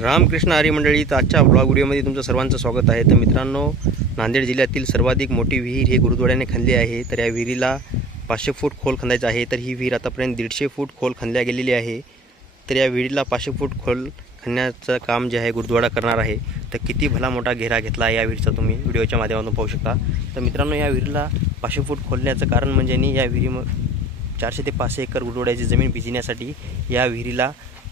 रामकृष्ण हरी मंडळी, तर आजच्या ब्लॉग व्हिडिओमध्ये तुमचं सर्वांचं स्वागत आहे। तर मित्रांनो, नांदेड जिल्ह्यातील सर्वाधिक मोठी विहीर ही गुरुद्वाराने खणली आहे। तर या विहिरीला 500 फूट खोल खणायचं आहे। तर ही विहीर आतापर्यंत 150 फूट खोल खणल्या गेलेली आहे। तर या विहिरीला 500 फूट खोल खणण्याचं काम जे आहे गुरुद्वारा करणार आहे। तर किती भला मोठा घेरा घेतला आहे या विहिरीचा तुम्ही व्हिडिओच्या माध्यमातून पाहू शकता। तर मित्रांनो, या विहिरीला 500 फूट खोलण्याचं कारण म्हणजे या विहिरी 400 ते 500 एकर गुरुद्वाराची जमीन भिजण्यासाठी या विहिरीला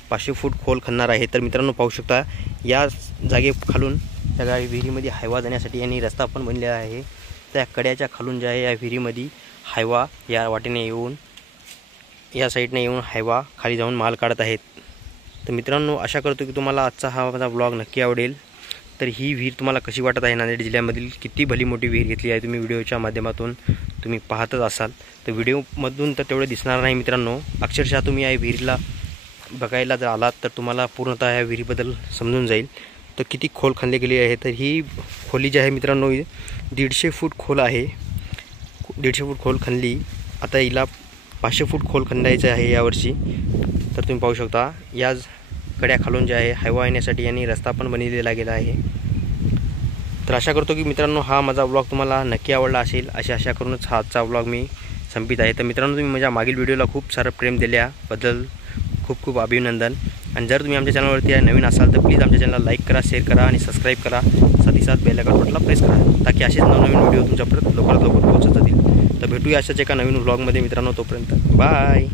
500 फूट खोल खणणार आहे। तर मित्रांनो पाहू शकता, या जागे खालून त्या विहिरीमध्ये हायवा जाण्यासाठी यांनी रस्ता पण बनलेला आहे। त्या कड्याच्या खालून जे आहे या विहिरीमध्ये हायवा या वाटेने येऊन या साईडने येऊन हायवा खाली जाऊन माल काढत आहेत। तर मित्रांनो, आशा करतो की तुम्हाला आजचा हा माझा ब्लॉग नक्की आवडेल। तर ही विहीर तुम्हाला कशी वाटत आहे? नांदेड जिल्ह्यामधील किती भली मोठी विहीर घेतली आहे तुम्ही व्हिडिओच्या माध्यमातून तुम्ही पाहतच असाल। तर व्हिडिओमधून तर तेवढे दिसणार नाही मित्रांनो, अक्षरशः तुम्ही या विहिरीला बघायला जर आलात तर तुम्हाला पूर्णतः या विहिरीबद्दल समजून जाईल। तर किती खोल खणले गेले आहे। तर ही खोली जी आहे मित्रांनो 150 फूट खोल आहे। 150 फूट खोल खणली, आता हिला 500 फूट खोल खणायचं आहे यावर्षी। तर तुम्ही पाहू शकता, या कड्या खालून जे आहे हायवा येण्यासाठी यांनी रस्ता पण बनवलेला गेला आहे। तर आशा करतो की मित्रांनो, हा माझा ब्लॉग तुम्हाला नक्की आवडला असेल। अशी आशा करूनच हा आजचा ब्लॉग मी संपित आहे। तर मित्रांनो, तुम्ही माझ्या मागील व्हिडिओला खूप सारं प्रेम दिल्याबद्दल खूप खूप अभिनंदन। आणि जर तुम्ही आमच्या चॅनलवरती नवीन असाल तर प्लीज आमच्या चॅनलला लाईक करा, शेअर करा आणि सबस्क्राईब करा। साथ ही साथ बेल आयकॉन बटनला प्रेस करा, ताकी असेच नवनवीन व्हिडिओ तुमच्यापर्यंत लवकरात लवकर पोहोचत जातील। तर भेटूया अशाच एका नवीन व्लॉगमध्ये मित्रांनो, तोपर्यंत बाय।